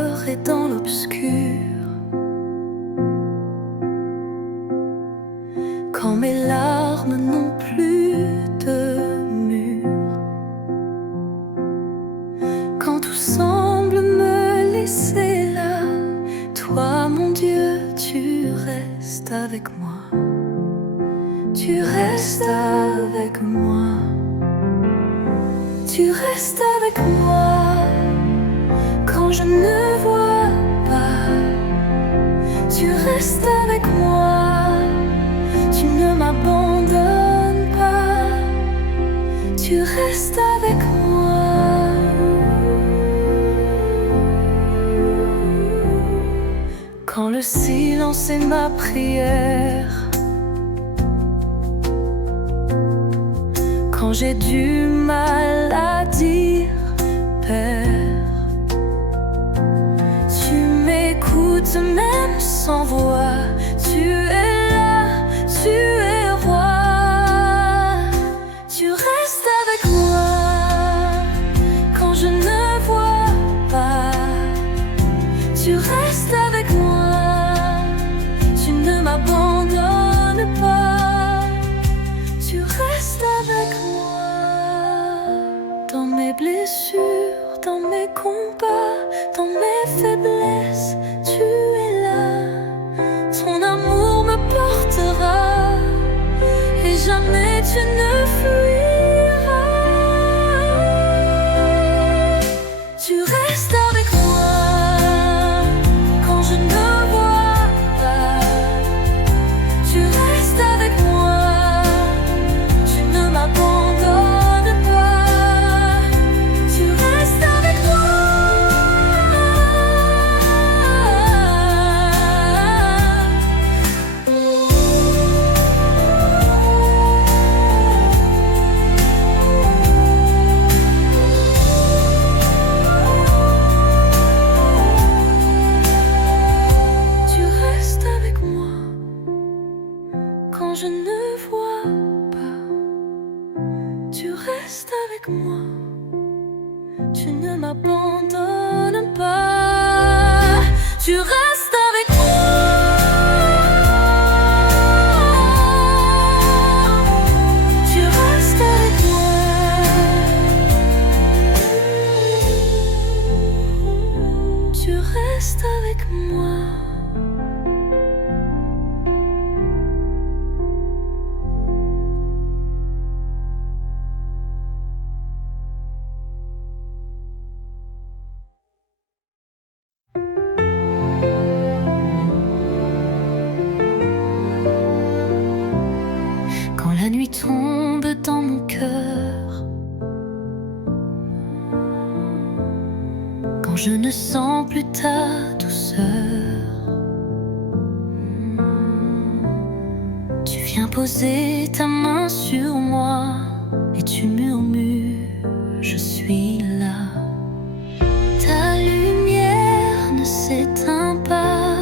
peur et dans l'obscur. Quand mes larmes n'ont plus de mur, quand tout semble me laisser là, toi mon Dieu, tu restes avec moi. Tu restes avec moi. Tu restes avec moi quand je ne vois pas. Tu restes avec moi. Tu ne m'abandonnes pas. Tu restes avec moi. Quand le silence est ma prière, quand j'ai du mal à dire Père, tu m'écoutes même sans voix. Tu es là, tu es roi. Tu restes avec moi quand je ne vois pas. Tu restes avec moi. Tu ne m'abandonnes pas. Tu restes avec moi. Dans mes blessures, dans mes combats, dans mes faiblesses, tu es là. Ton amour me portera et jamais tu ne fuiras. Tu restes avec moi quand je ne vois pas. Tu restes avec moi. Tu ne m'abandonnes pas. Tu restes avec moi. Tu restes avec moi quand je ne vois pas. Tu restes avec moi. Tu ne m'abandonnes pas. Tu restes avec moi. Tu restes avec moi. Tu restes avec moi. Quand la nuit tombe dans mon cœur, quand je ne sens plus ta douceur, tu viens poser ta main sur moi et tu murmures, je suis là. Ta lumière ne s'éteint pas,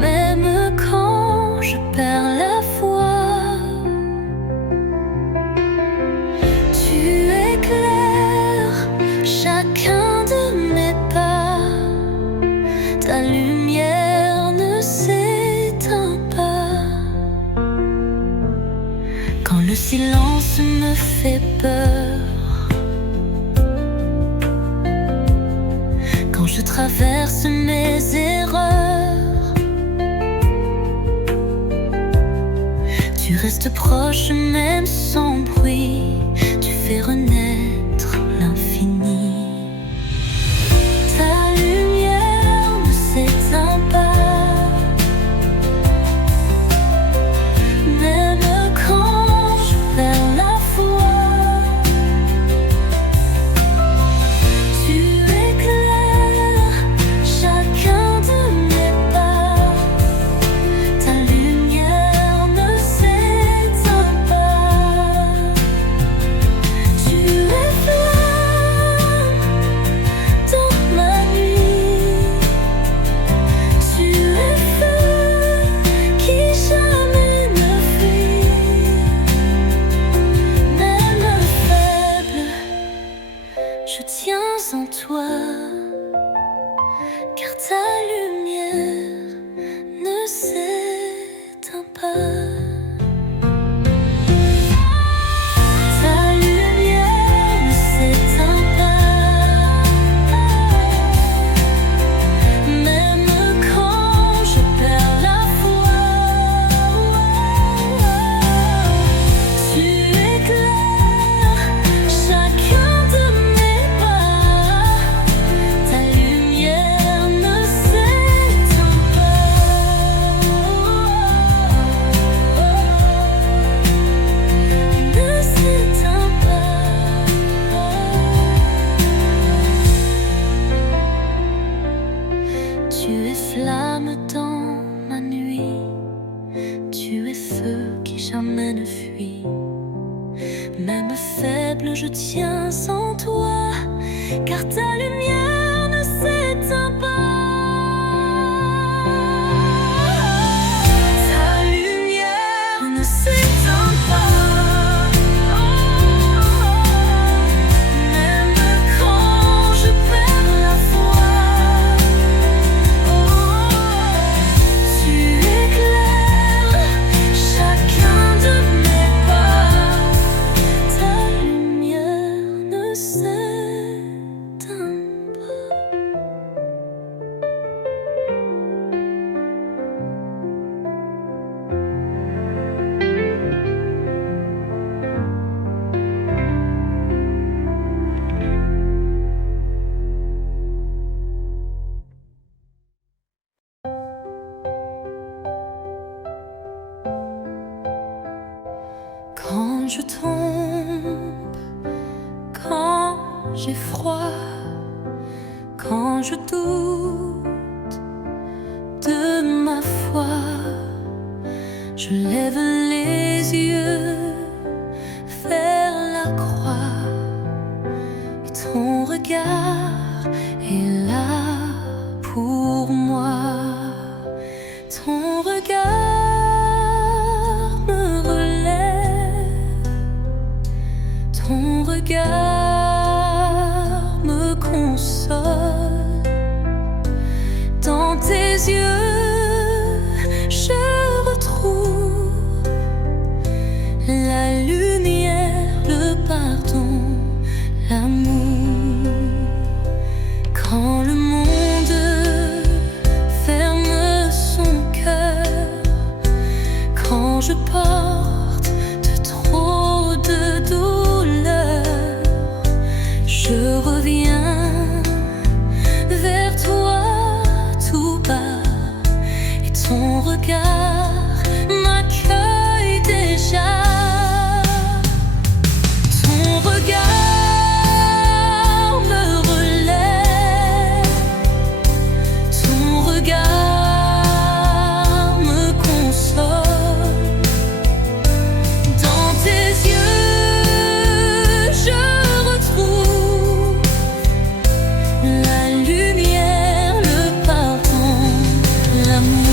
même quand je perds la foi. Tu éclaires chacun de mes pas. Ta lumière ne s'éteint pas. Quand le silence me fait peur, quand je traverse mes erreurs, tu restes proche même sans bruit. Tu fais renaître l'infini. Ta lumière ne s'éteint pas, même quand je perds la foi. Tu éclaires chacun de mes pas. Ta lumière ne s'éteint pas. Tu je tiens en toi, car ta lumière ne s'éteint pas. Ta lumière ne s'éteint pas, même quand je perds la foi. Tu éclaires chacun de mes pas, ta lumière ne s'éteint pas, ne s'éteint pas. Tu es flamme dans ma nuit, tu es feu qui jamais ne fuit. Même faible, je tiens en toi, car ta lumière ne s'éteint pas. Ta lumière ne s'éteint pas, même quand je perds la foi. Tu éclaires chacun de mes pas, ta lumière ne s'éteint pas. Quand je tombe, quand j'ai froid, quand je doute de ma foi, je lève les yeux vers la croix, et ton regard est là pour moi. Ton regard me relève, ton regard me console. Dans tes yeux, je retrouve la lumière, le pardon, l'amour. Quand le monde ferme son cœur, quand je porte de trop de douleur, je reviens vers toi tout bas, et ton regard m'accueille déjà. Ton regard me relève, ton regard me console. Dans tes yeux, je retrouve la lumière, le pardon, l'amour.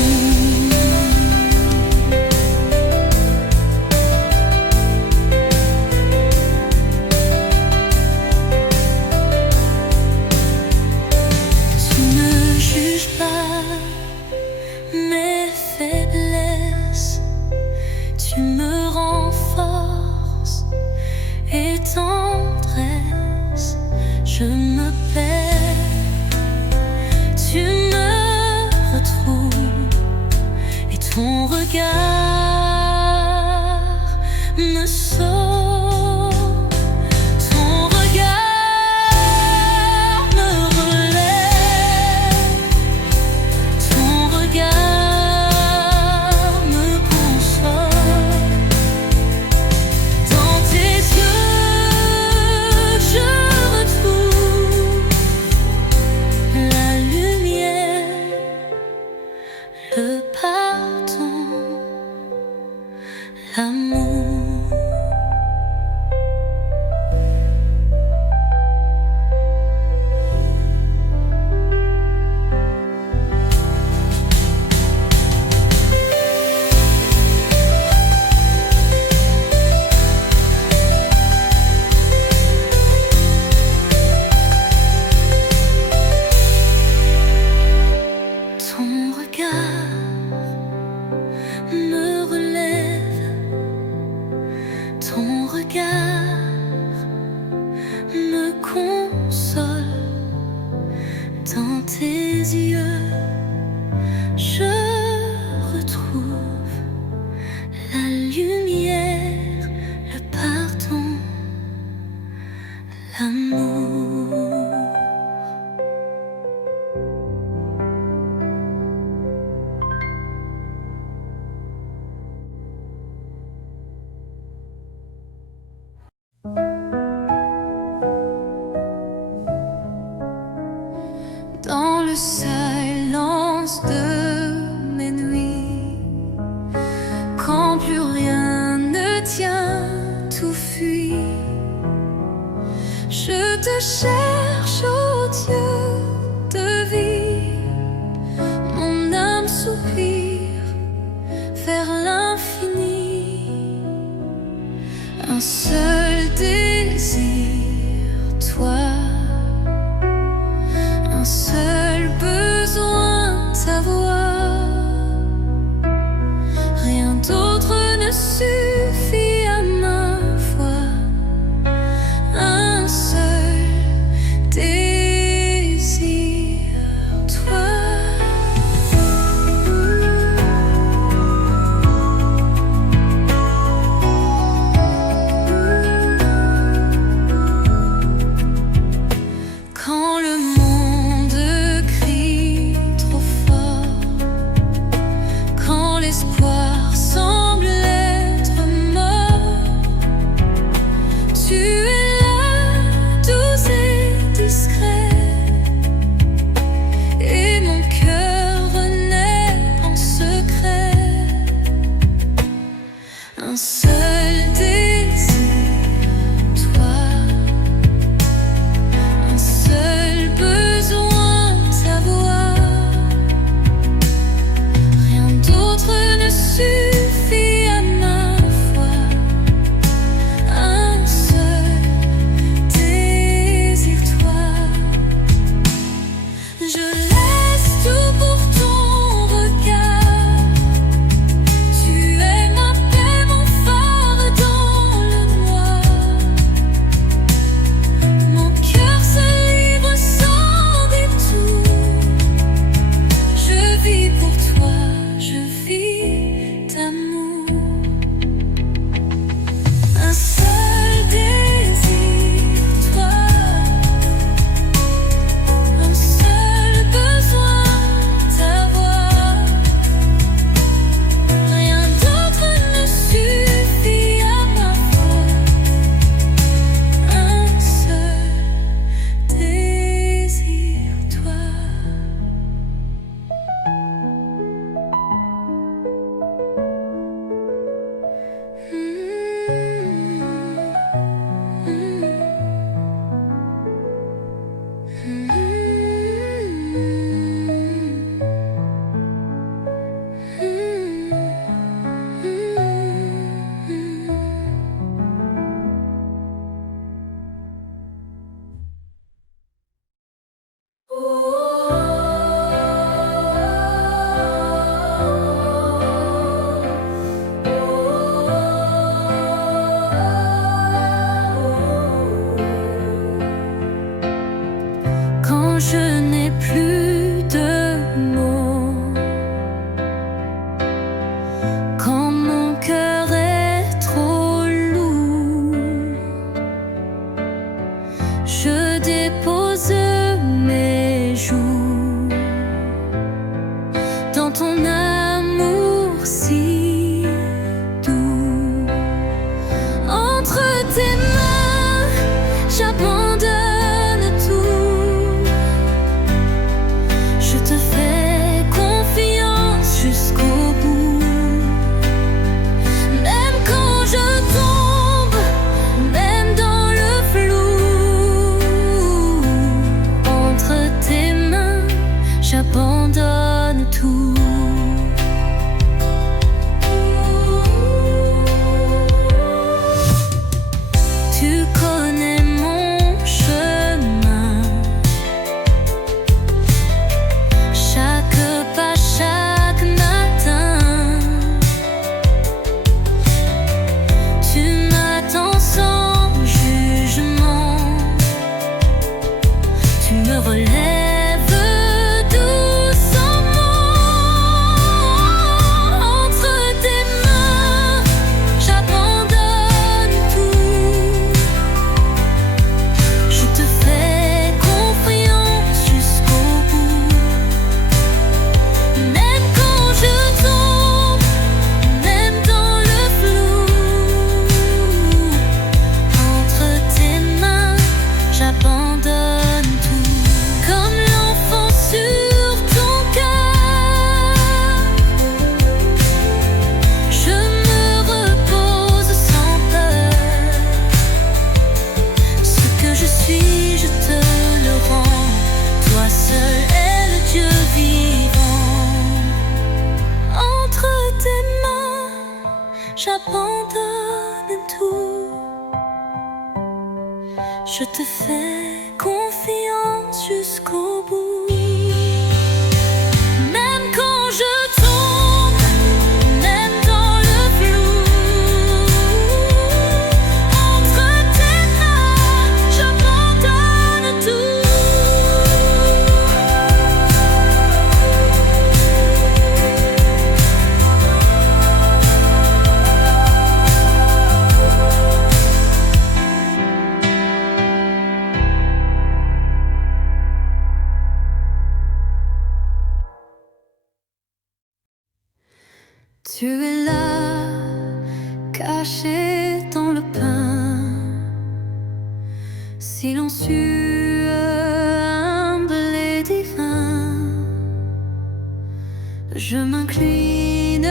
Tu ne juges pas mes faiblesses, tu me rends force et tendresse. Je me perds, tu me retrouves, et ton regard me sauve. Ton regard me relève, ton regard me console. Dans tes yeux, je retrouve la lumière, le pardon, dans tes yeux, je retrouve la lumière, le pardon, l'amour. Dans le silence de mes nuits, quand plus rien ne tient, tout fuit, je te cherche, ô Dieu de vie. Mon âme soupire vers l'infini. Un seul désir, toi. Un seul besoin, ta voix. Rien d'autre ne suffit à ma foi. Un seul désir, toi. Quand le monde crie trop fort, quand l'espoir semble être mort, tu es là, doux et discret, et mon cœur renaît en secret. Un seul désir, toi. Un seul besoin, ta voix. Rien d'autre ne suffit à ma foi. Un seul désir, toi. Je laisse tout pour ton regard. Tu es ma paix, mon phare dans le noir. Mon cœur se livre sans détour. Je vis pour toi, je vis d'amour. Un seul désir, toi. Un seul besoin, ta voix. Rien d'autre ne suffit à ma foi. Un seul désir, toi. Quand je n'ai plus de mots, quand mon cœur est trop lourd, je dépose mes joues dans ton amour si doux. Entre tes mains, j'abandonne tout. Je te fais confiance jusqu'au bout. Même quand je tombe, même dans le flou, entre tes mains, j'abandonne tout. Tu connais mon chemin, chaque pas, chaque matin. Tu m'attends sans jugement, tu me relèves Je te fais confiance jusqu'au bout. Même quand je tombe, même dans le flou, entre tes mains, j'abandonne tout. Tu es là, caché dans le pain, silencieux, humble et divin. Je m'incline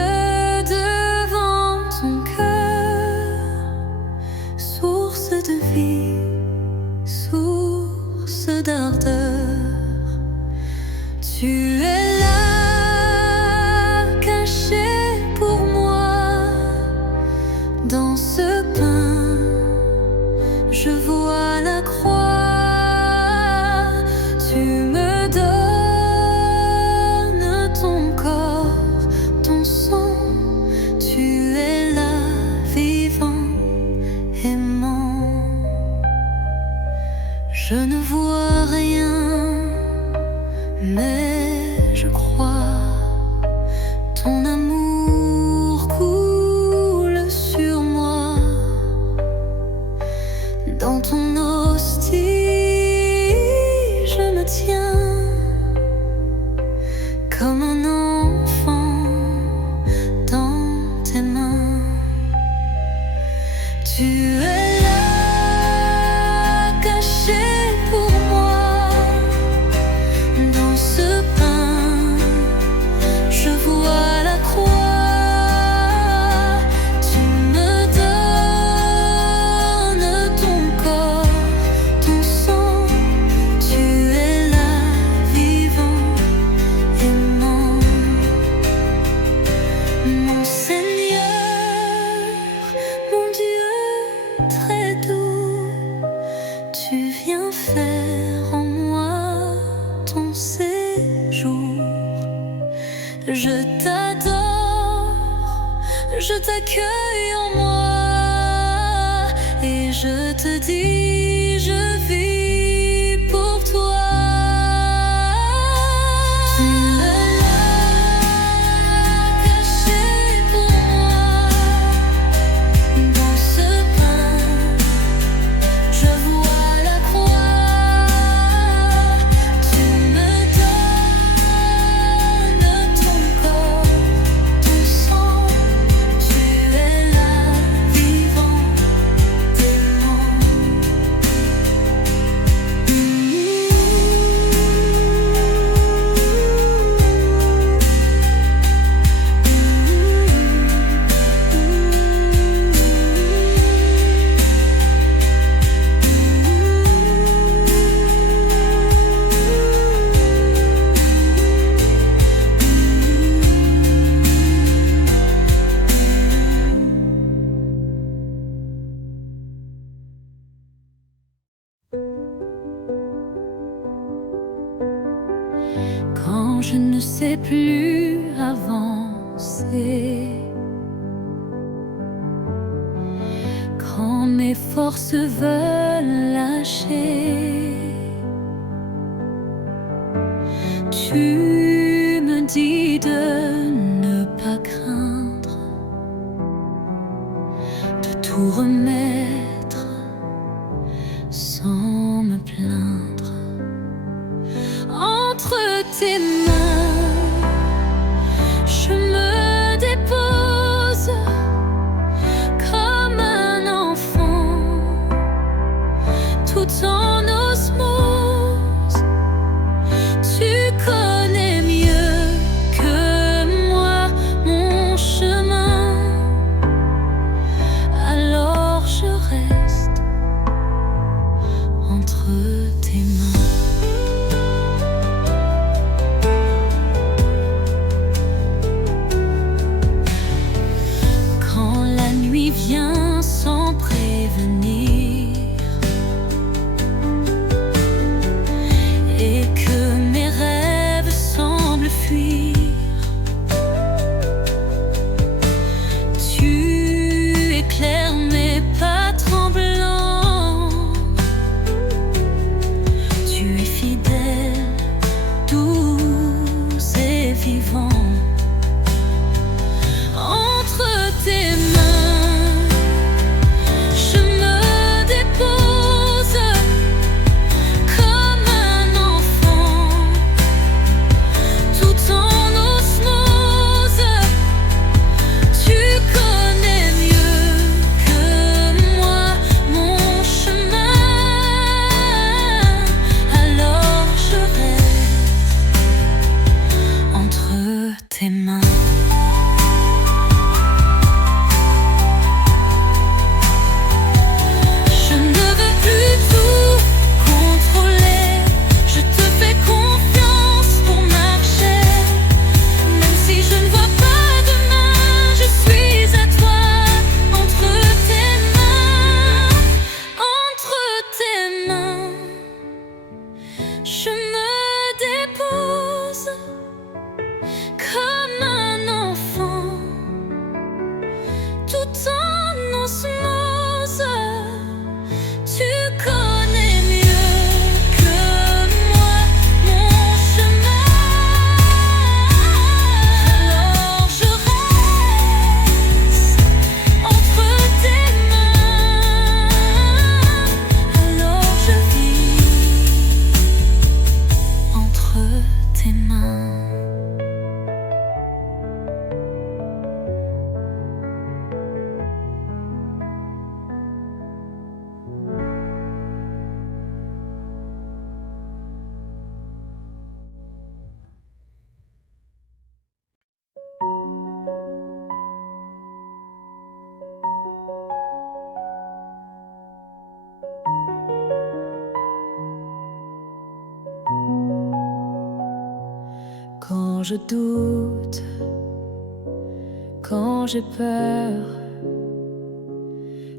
devant ton cœur, source de vie, source d'ardeur. Tu es là, dans ce pain, je vois la croix. Tu me donnes ton corps, ton sang. Tu es là, vivant, aimant. Je ne vois rien, mais je crois. Ton amour coule sur moi. Dans ton hostie, je me tiens comme un enfant dans tes mains. Tu es là, caché pour moi. Dans ce pain, je vois la croix. Tu me donnes ton corps, ton sang. Tu es là, vivant, aimant. Mon Seigneur, mon Dieu très doux, tu viens faire en moi ton séjour. Je t'adore, je t'accueille en moi, et je te dis, je vis pour toi. Tu es là, caché pour moi. Dans ce pain, je vois la croix. Tu me donnes ton corps, ton sang. Tu es là, vivant, aimant. Quand je ne sais plus avancer, quand mes forces veulent lâcher, tu me dis de ne pas craindre, de tout remettre sans me plaindre. Entre tes mains, je me dépose comme un enfant, tout en osmose. Tu connais Quand je doute, quand j'ai peur,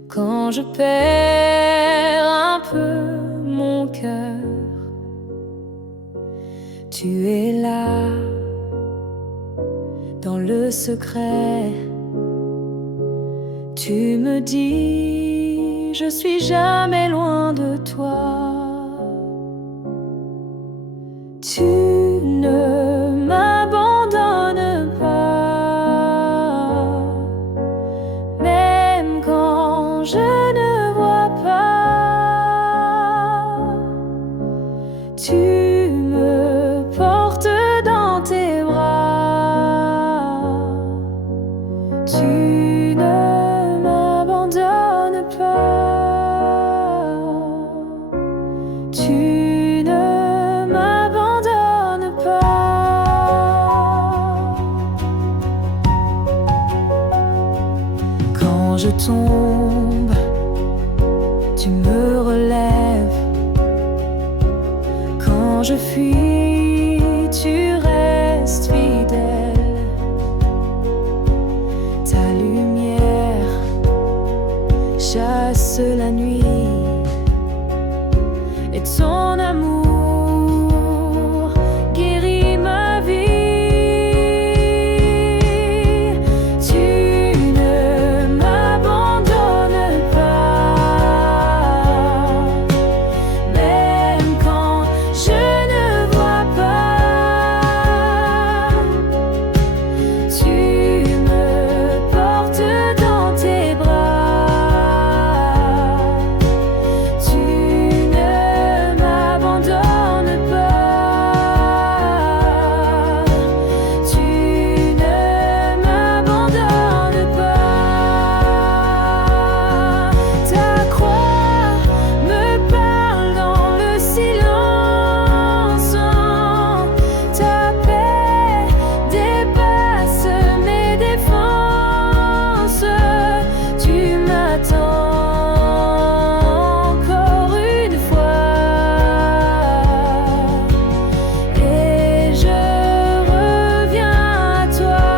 quand je perds un peu mon cœur, tu es là, dans le secret. Tu me dis, je suis jamais loin de toi. Tu ne m'abandonnes pas, même quand je ne vois pas. Tu me portes dans tes bras. Tu ne m'abandonnes pas. Tu ne m'abandonnes pas. Quand je tombe, tu me relèves. Quand je fuis, tu restes fidèle. Ta lumière chasse la nuit et ton amour guérit ma vie. Tu ne m'abandonnes pas, même quand je ne vois pas. Tu me portes dans tes bras. Tu ne m'abandonnes pas. Tu ne m'abandonnes pas. Ta croix me parle dans le silence. Ta paix dépasse mes défenses. Tu m'attends encore une fois et je reviens à toi.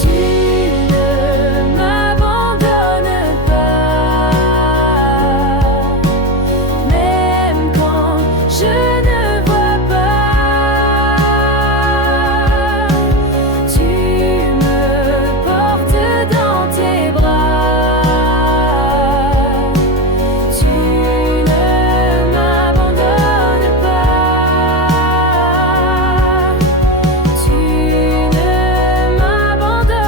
Tu ne m'abandonnes pas, même quand je ne vois pas. Tu me portes dans tes bras. Tu ne m'abandonnes pas. Tu ne m'abandonnes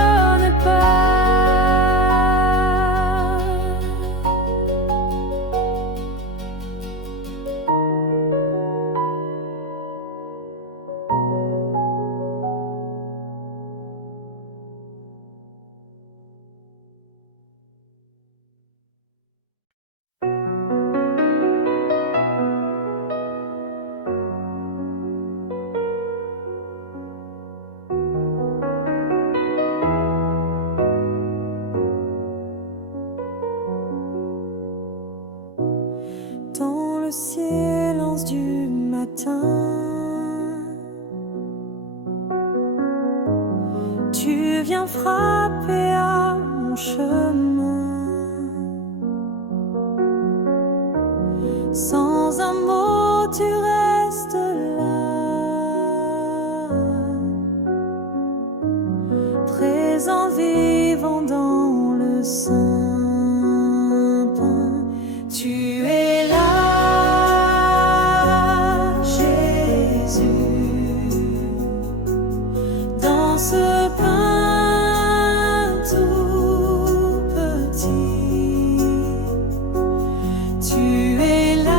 dans le silence du matin. Tu viens frapper à mon chemin. Sans un mot, tu restes là, présent vivant dans le sein peint. Tu es là, Jésus, dans ce pain tout petit. Tu es là,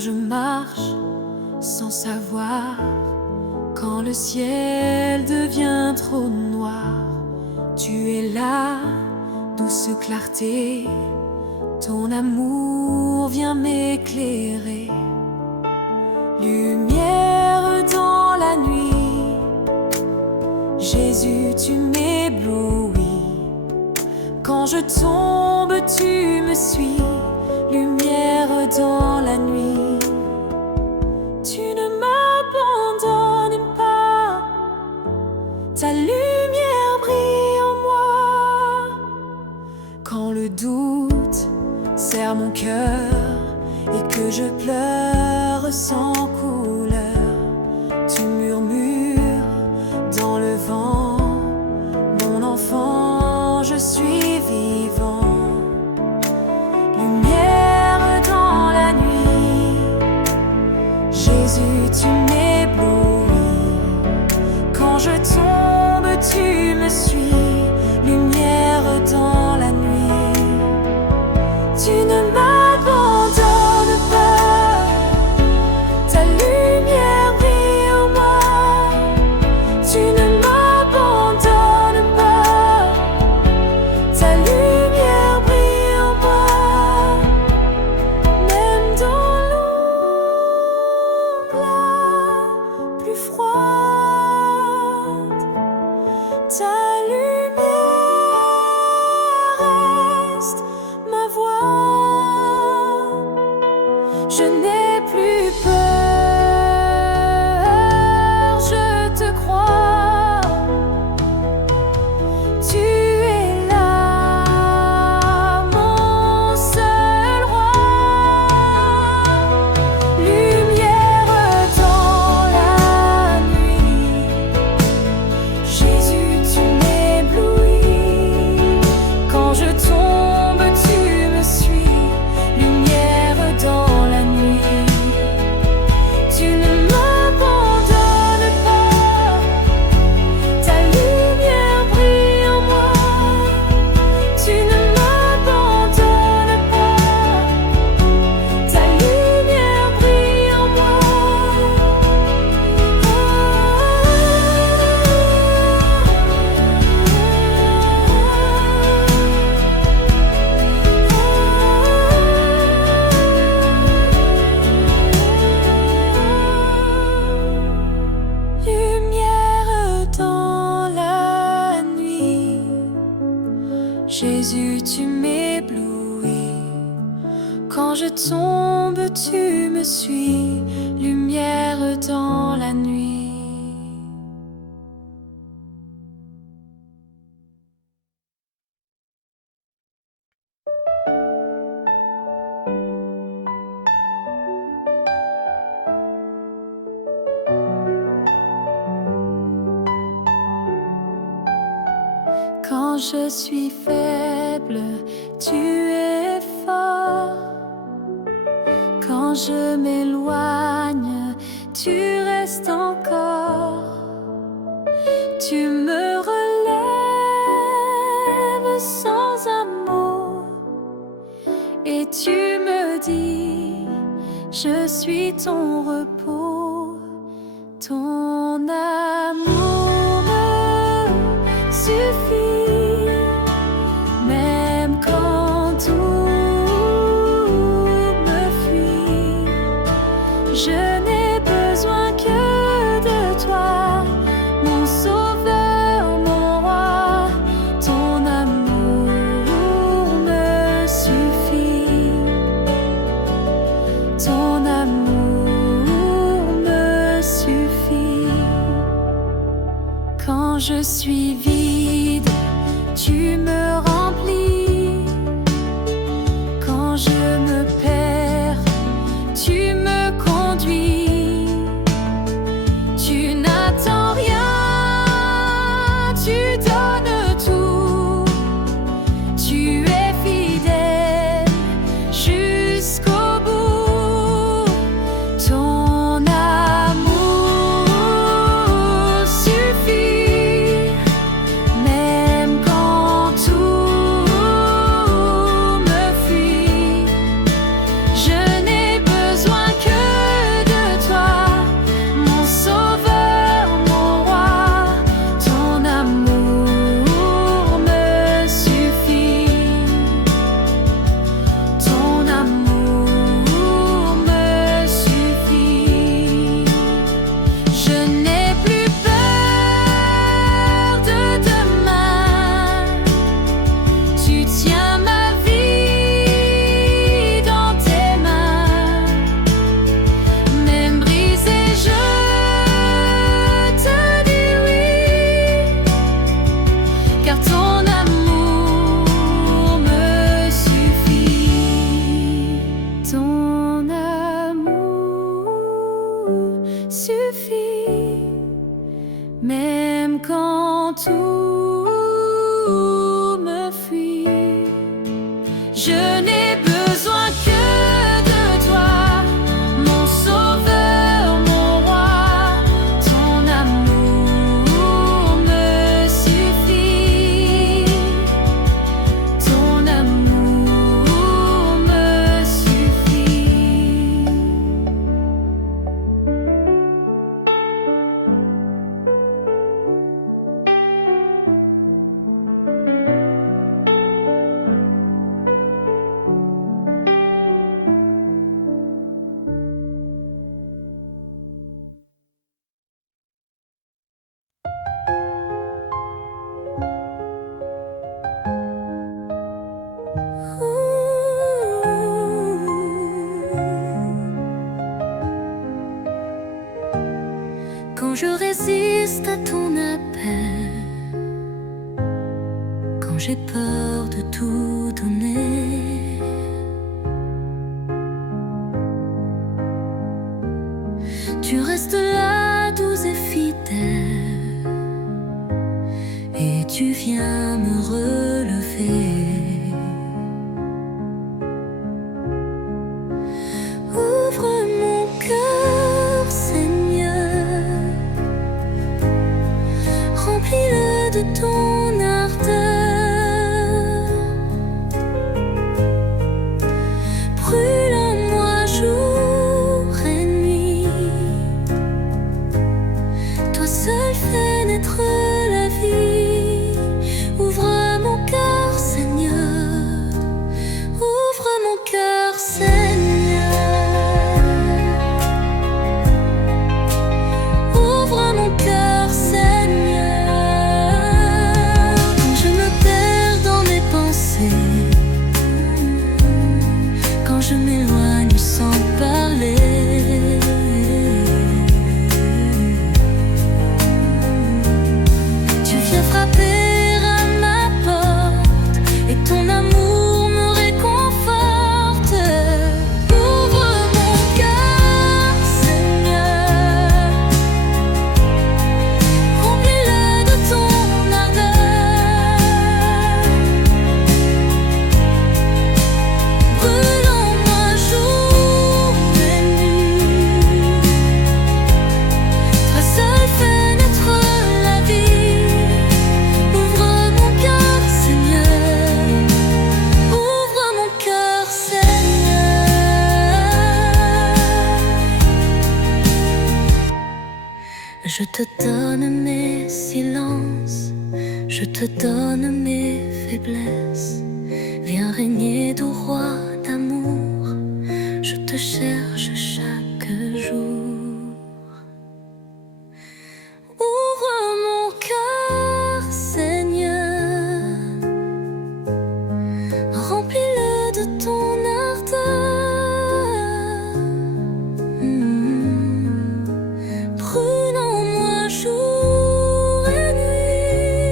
je marche sans savoir, quand le ciel devient trop noir, tu es là, douce clarté, ton amour vient m'éclairer. Lumière dans la nuit, Jésus, tu m'éblouis. Quand je tombe, tu me suis. Lumière dans la nuit, tu ne m'abandonnes pas. Ta lumière brille en moi. Quand le doute serre mon cœur et que je pleure sans couleur, tu murmures dans le vent, mon enfant, je suis vivant. Lumière dans la nuit, Jésus, tu m'éblouis. Quand je tombe, tu me suis. Lumière dans la nuit, tu ne m'abandonnes pas. Ta lumière brille en moi. Tu ne m'abandonnes pas. Ta lumière brille en moi. Même dans l'ombre la plus froide, ta lumière reste ma voix. Je n'ai plus peur, je te crois. Tu es là, mon seul roi. Lumière dans la nuit, Jésus, tu m'éblouis. Quand je tombe, tu me suis. Lumière dans la nuit, tu ne m'abandonnes pas. Ta lumière brille en moi. Tu ne m'abandonnes pas. Ta lumière brille en moi. Lumière dans la nuit, Jésus, tu m'éblouis. Quand je tombe, tu me suis. Lumière dans la nuit. Quand je suis faible, tu es fort. Quand je m'éloigne, tu restes encore. Tu me relèves sans un mot et tu me dis, je suis ton repos. Ton amour me suffit, même quand tout me fuit. Je n'ai besoin que de toi, mon sauveur, mon roi. Ton amour me suffit. Ton amour me suffit. Quand je suis vide, tu me remplis. Quand je me perds, tu me conduis. Tu n'attends rien, tu donnes tout. Tu es fidèle jusqu'au bout. Ton amour suffit. suffit, même quand tout me fuit. Je n'ai besoin que de toi, mon sauveur, mon roi. Ton amour me suffit. Ton amour me suffit. Quand je résiste à ton appel, quand j'ai peur de tout donner, tu restes là, doux et fidèle, et tu viens me relever. Ouvre mon cœur, Seigneur, remplis-le de ton ardeur. Brûle en moi jour et nuit. Toi seul fais naître la vie. Ouvre mon cœur, Seigneur. Ouvre mon cœur, Seigneur. Ouvre mon cœur, Seigneur. Quand je me perds dans mes pensées, quand je m'éloigne sans parler, tu viens frapper à ma porte et ton amour me réconforte. Ouvre mon cœur, Seigneur, remplis-le de ton ardeur. Brûle en moi jour et nuit. Toi seul fais naître la vie. Ouvre mon cœur, Seigneur. Ouvre mon cœur, Seigneur. Je te donne mes silences, je te donne mes faiblesses. Viens régner, doux roi d'amour, je te cherche chaque jour. Ouvre mon cœur, Seigneur, remplis-le de ton ardeur. Brûle en moi jour et nuit.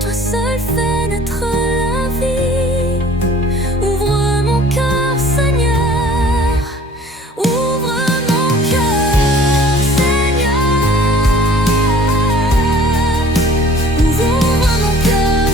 Toi seul fais naître la vie. Ouvre mon cœur, Seigneur. Ouvre mon cœur, Seigneur. Ouvre mon cœur,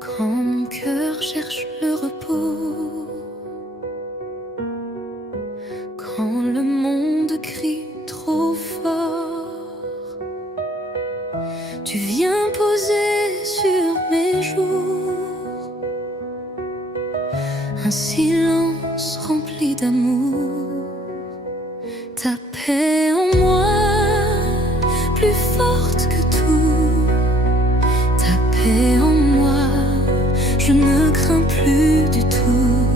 Quand mon cœur cherche le repos, quand le monde crie trop fort, tu viens poser sur mes jours un silence rempli d'amour. Ta paix en moi, plus forte que tout. Ta paix en moi, je ne crains plus du tout.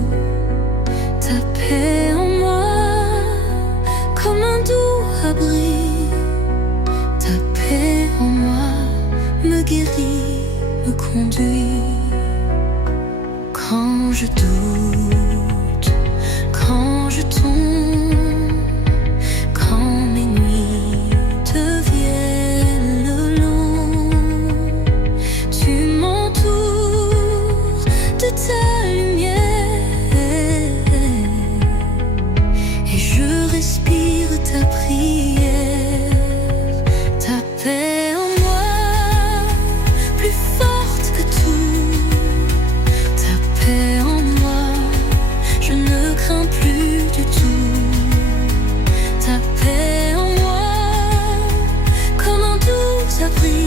Ta paix en moi, comme un doux abri. je doute, quand je tombe, quand mes nuits deviennent longues, tu m'entoures de ta lumière et je respire ta prière, ta paix en moi, plus forte que tout, ta paix en moi, je ne crains plus du tout, ta paix en moi, comme un doux abri,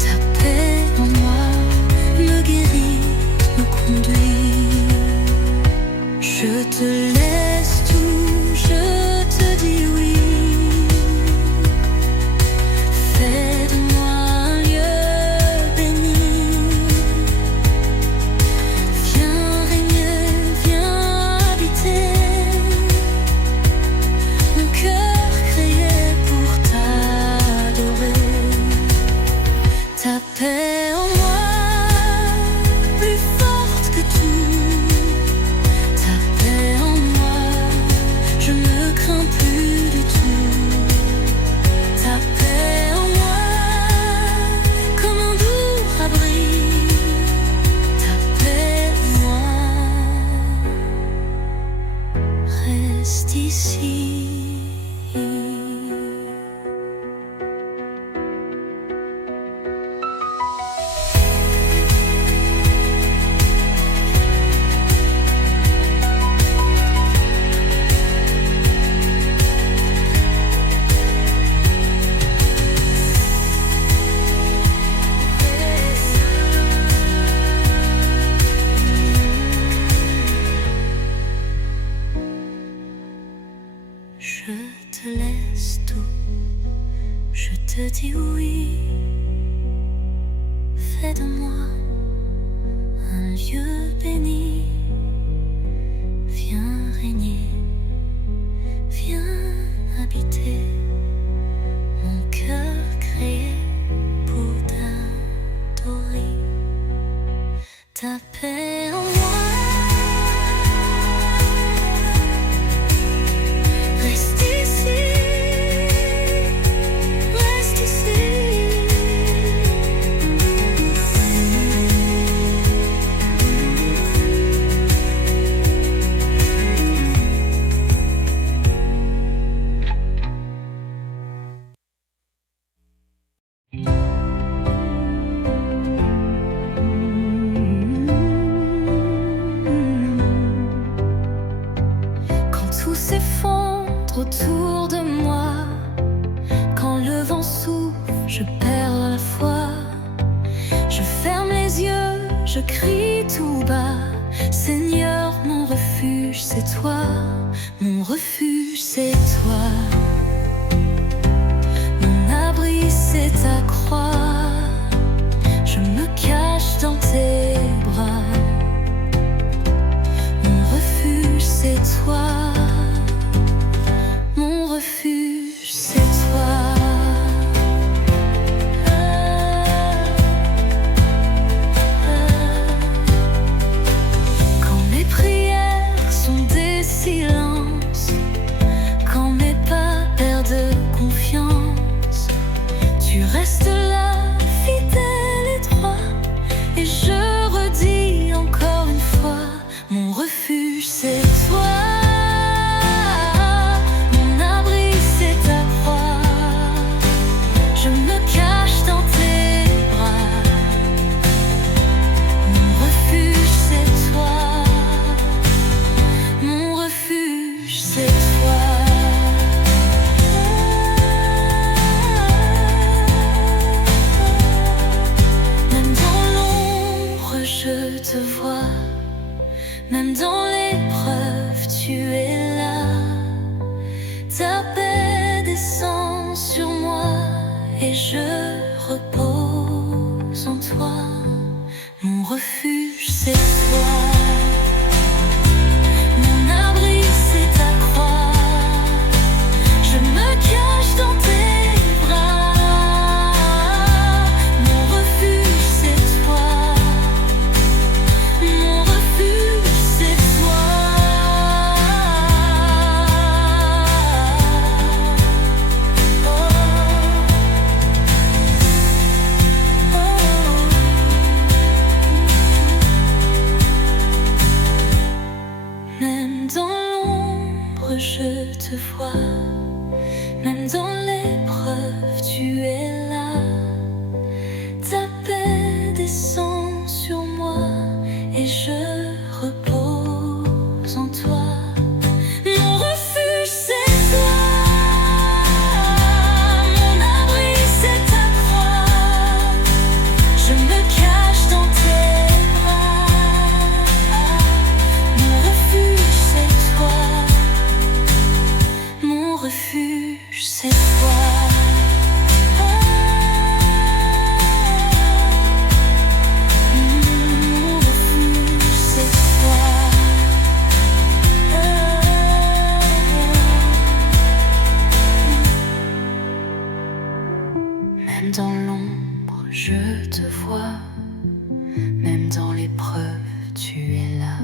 ta paix en moi, me guérit, me conduit, je te laisse tout, je te dis oui. Fais de moi un lieu béni. Viens régner, viens habiter. Mon cœur créé pour t'adorer. Ta paix en moi, plus forte que tout. Ta paix en moi, je ne crains plus du tout. Ta paix en moi, comme un doux abri. Ta paix en moi, reste ici. Je te laisse tout, je te dis oui. Fais de moi un lieu béni. Viens régner, viens habiter. Mon cœur créé pour t'adorer. Ta paix en moi, reste ici, reste ici. Quand tout s'effondre autour de moi, quand le vent souffle, je perds la foi. Je ferme les yeux, je crie tout bas. Seigneur, mon refuge, c'est toi. Mon refuge, c'est toi. Mon abri, c'est ta croix. Je me cache dans tes bras. Mon refuge, c'est toi. Mon refuge, c'est toi. Quand mes prières sont des silences, quand mes pas l'ombre je te vois, même dans l'épreuve tu es là. Ta paix descend sur moi et je repose en toi. Mon refuge c'est toi, mon abri c'est ta croix. Je me cache dans tes bras. Mon refuge c'est toi, mon refuge c'est toi. Même dans l'ombre, je te vois, même dans l'épreuve, tu es là.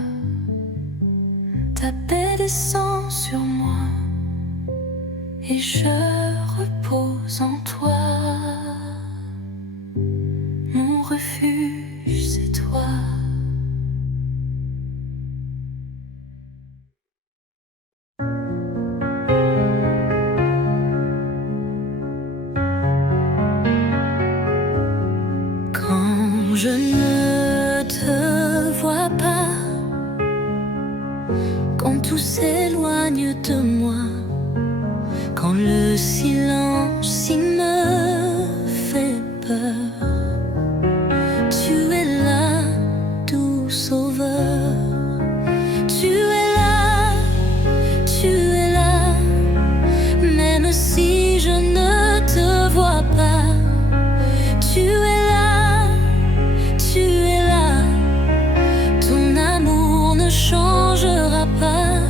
Ta paix descend sur moi et je repose en toi. Mon refuge, c'est toi. Quand je ne te vois pas, quand tout s'éloigne de moi, quand le silence il me fait peur, tu es là, doux sauveur. Tu es là, tu es là, même si je ne te vois pas. Tu es là, tu es là, ton amour ne changera pas.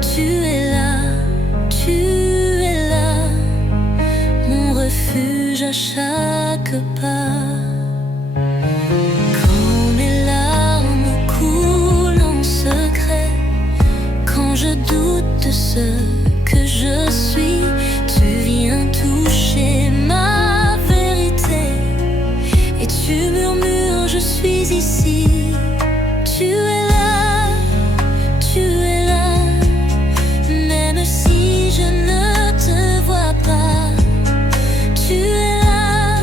Tu es là, tu es là, mon refuge à chaque pas. Quand mes larmes coulent en secret, quand je doute de ce que je suis, tu viens toucher ma vérité et tu murmures, je suis ici. Tu es là, tu es là, même si je ne te vois pas. Tu es là,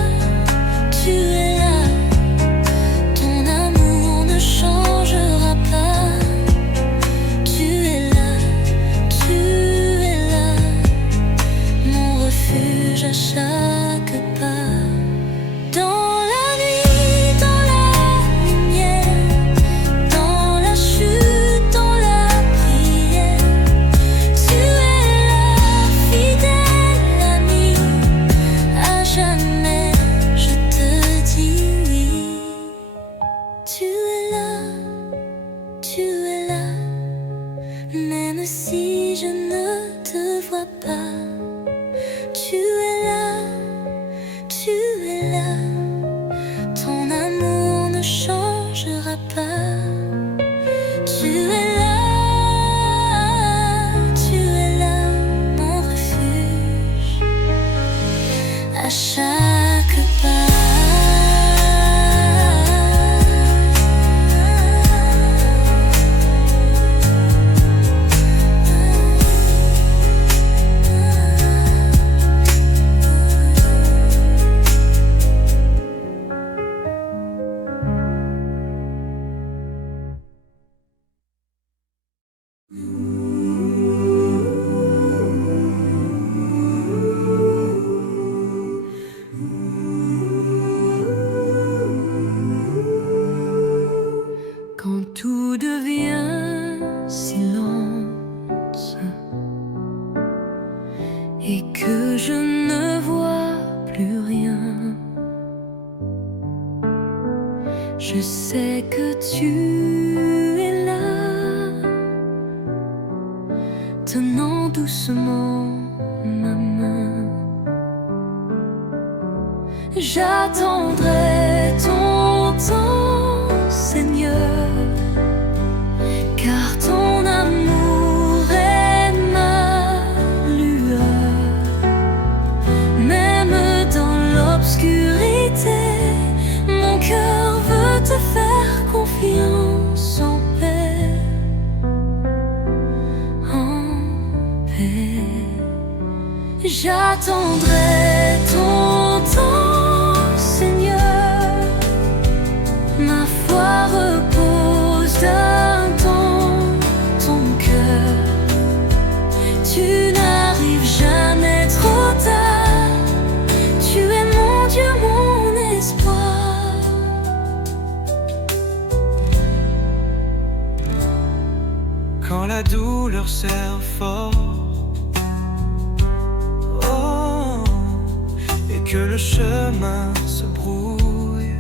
tu es là, ton amour ne changera pas. Tu es là, mon refuge à chaque pas. Dans la nuit, dans la lumière, dans la chute, dans la prière, tu es là, fidèle ami, à jamais je te dis oui. Tu es là, même si je ne te vois pas. Tu es là, ton amour ne changera pas. Tu es là, mon refuge à chaque pas. Quand tout devient silence et que je ne vois plus rien, je sais que tu es là, tenant doucement ma main. J'attendrai ton temps, Seigneur, car ton amour est ma lueur. Même dans l'obscurité, mon cœur veut te faire confiance en paix. En paix. J'attendrai ton temps, Seigneur. Ma foi repose dans ton cœur. Tu n'arrives jamais trop tard. Tu es mon Dieu, mon espoir. Quand la douleur serre fort, oh, et que le chemin se brouille,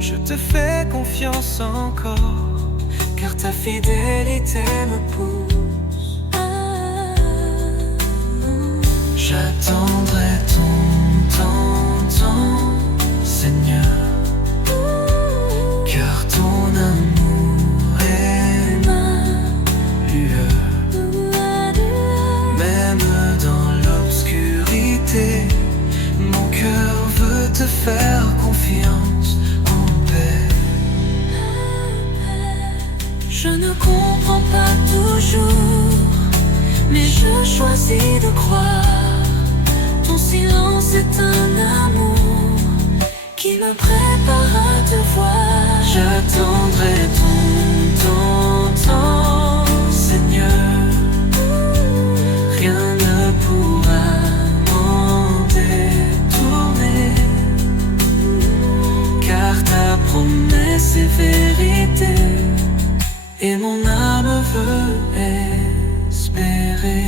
je te fais confiance encore, car ta fidélité me pousse. J'attendrai ton temps, Seigneur, car ton amour est ma lueur. Même dans l'obscurité, mon cœur veut te faire confiance en paix. Je ne comprends pas toujours, mais je choisis de croire. Ton silence est un amour qui me prépare à te voir. J'attendrai ton temps, Seigneur. Rien ne pourra m'en détourner, car ta promesse est vérité, et mon âme veut espérer.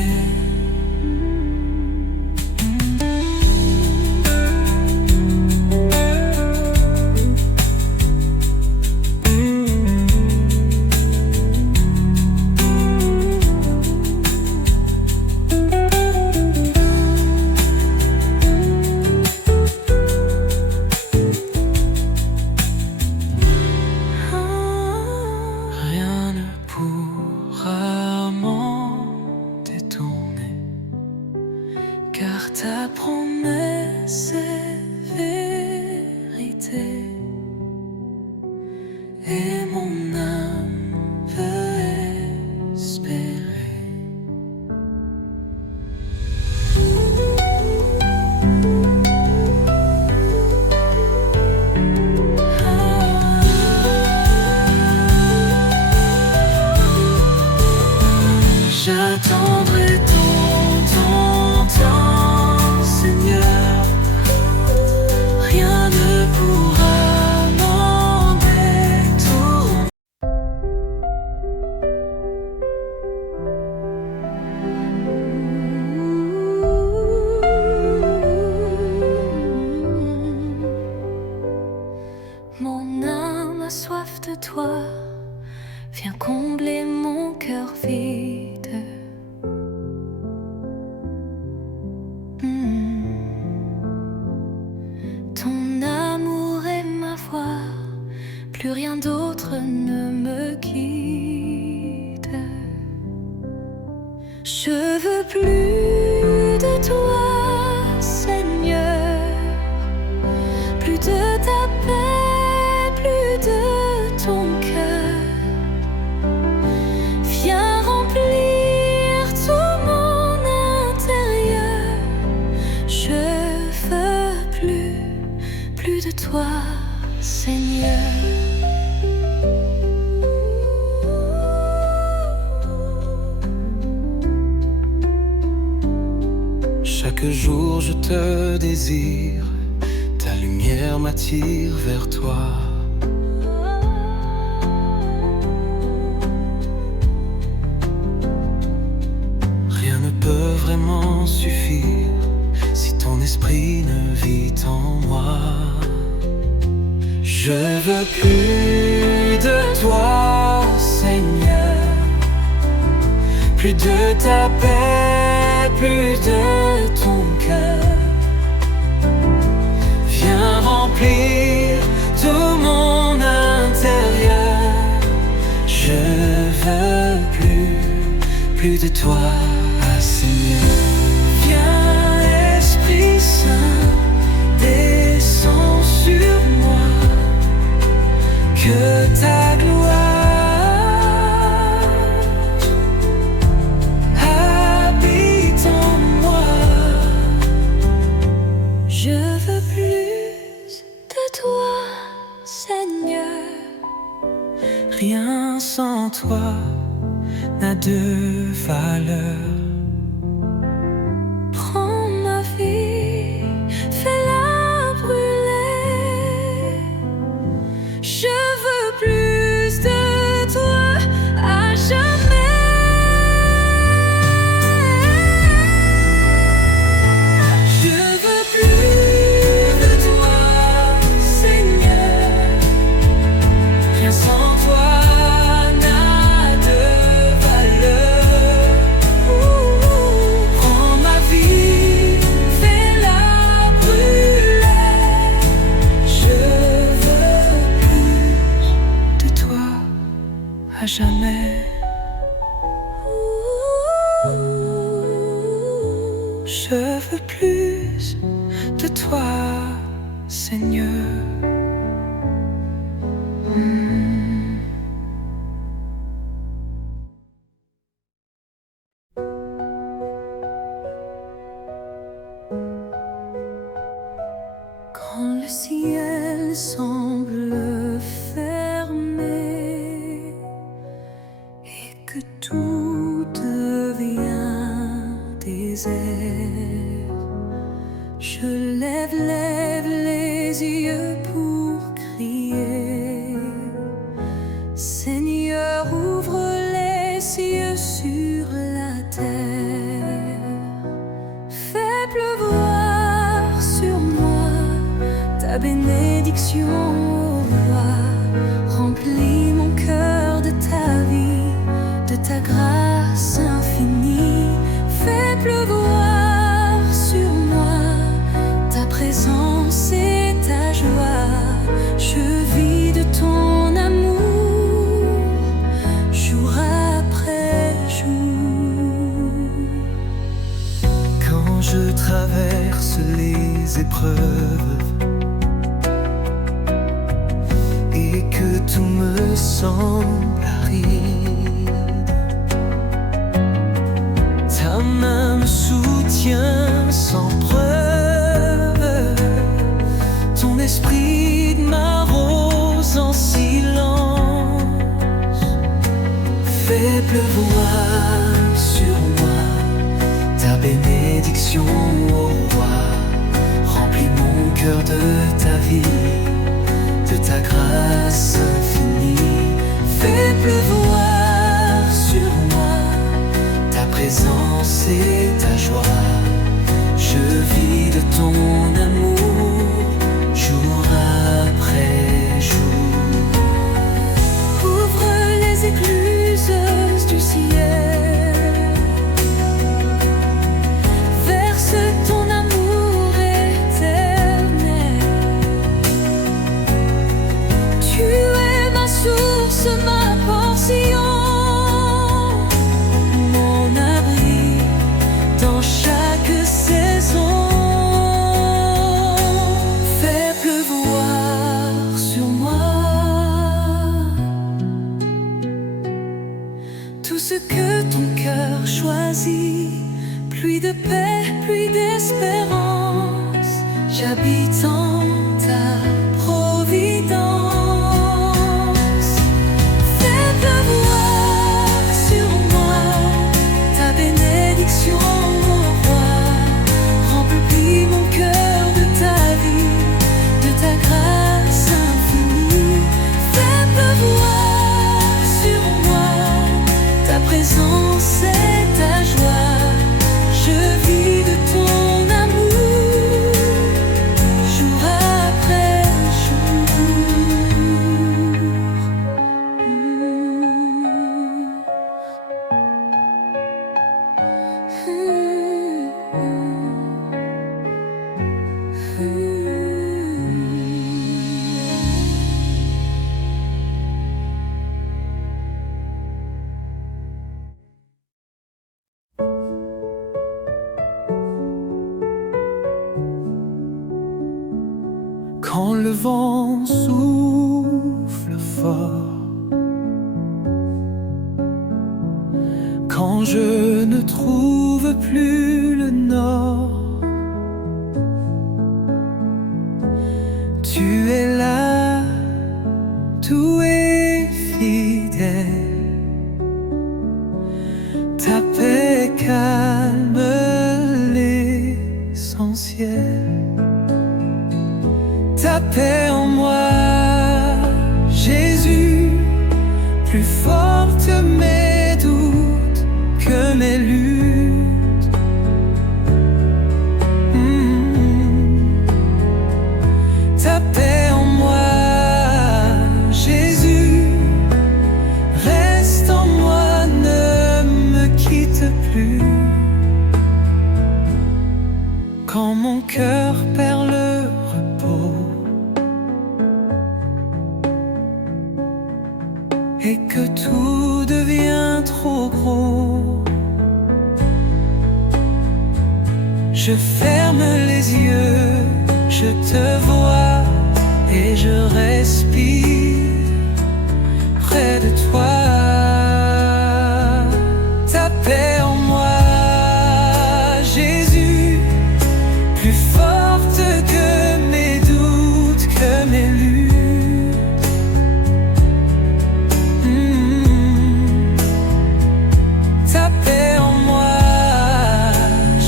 Rien ne pourra m'en détourner, car ta promesse est vérité, et mon âme veut espérer. J'attendrai ton temps, Seigneur. Rien ne pourra m'en détourner. Mon âme a soif de toi, viens combler mon cœur vide. Ton amour est ma voix, plus rien d'autre ne me quitte. Je veux plus de toi, Seigneur, plus de ta paix, plus de ton cœur. Viens remplir tout mon intérieur. Je veux plus de toi, Seigneur. Chaque jour je te désire, ta lumière m'attire vers toi. Rien ne peut vraiment suffire si ton esprit ne vit en moi. Je veux plus de toi, Seigneur, plus de ta paix, plus de ton cœur. Viens remplir tout mon intérieur. Je veux plus de toi, Seigneur. Viens, Esprit Saint, descends sur moi, que ta gloire sans toi n'a de valeur. Prends ma vie, fais-la brûler. Je veux plus de toi à jamais. Je veux plus de toi, Seigneur. Rien sans toi n'a de valeur. Prends ma vie, fais-la brûler. Je veux plus de toi à jamais. Je veux plus de toi, Seigneur. Quand le ciel semble fermé et que tout devient désert, je lève les yeux pour crier. Seigneur, ouvre les cieux sur la terre. Fais pleuvoir sur moi ta bénédiction, ô roi. Remplis mon cœur de ta vie, de ta grâce infinie. Fais pleuvoir sur moi ta présence et ta joie. Je vis de ton amour jour après jour. Quand je traverse les épreuves et que tout me semble aride, ta main me soutient sans preuve. Ton esprit m'arrose en silence. Fais pleuvoir sur moi ta bénédiction, ô roi. Remplis mon cœur de ta vie, de ta grâce infinie. Fais pleuvoir sur moi ta présence et ta joie. Je vis de ton amour jour après jour. Ouvre les écluses du ciel. Verse ton amour éternel. Tu es ma source, ma portion, mon abri dans chaque saison. Fais pleuvoir sur moi tout ce que ton cœur choisit. Pluie de paix, pluie d'espérance. J'habite en ta providence. Fais pleuvoir sur moi ta bénédiction, ô roi. Remplis mon cœur de ta vie, de ta grâce infinie. Fais pleuvoir sur moi ta présence et ta joie. Je vis de ton amour jour après Quand le vent souffle fort, quand je ne trouve plus le nord, tu es là, tout est fidèle. calme l'essentiel. Ta paix en moi, Jésus, plus forte que mes doutes, que mes luttes. Ta paix en moi, Jésus, reste en moi, ne me quitte plus. Quand mon cœur perd le repos et que tout devient trop gros, je ferme les yeux, je te vois et je respire près de toi. Ta paix en moi, Jésus, plus forte que mes doutes, que mes luttes. Ta paix en moi,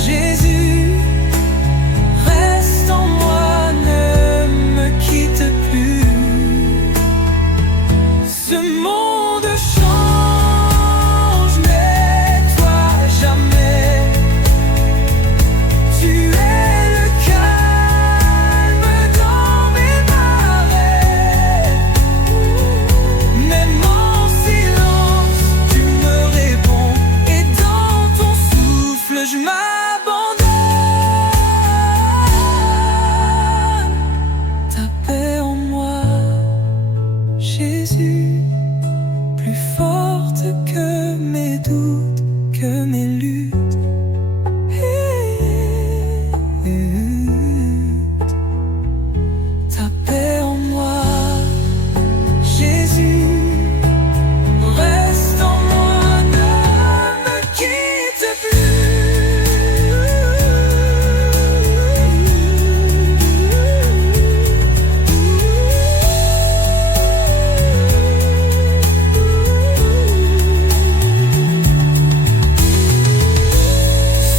Jésus, reste en moi, ne me quitte plus. Ce monde change, mais toi jamais. Tu es le calme dans mes marées. Même en silence, tu me réponds, et dans ton souffle, je m'abandonne. Ta paix en moi, Jésus, plus forte que mes doutes, que mes luttes. Ta paix en moi, Jésus, reste en moi, ne me quitte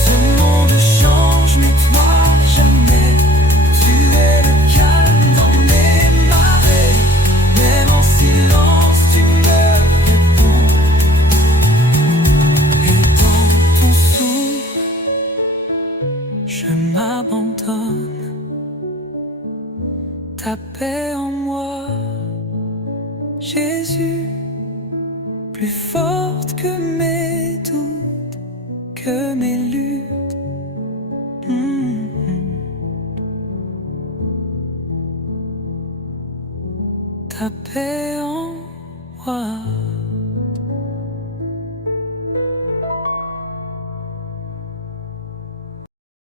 Ce monde change, mais toi jamais. Tu es le calme dans mes marées. Même en silence, tu me réponds. Et dans ton souffle, je m'abandonne. Ta paix en moi, Jésus, plus forte que mes doutes, que mes luttes. Ta paix en moi.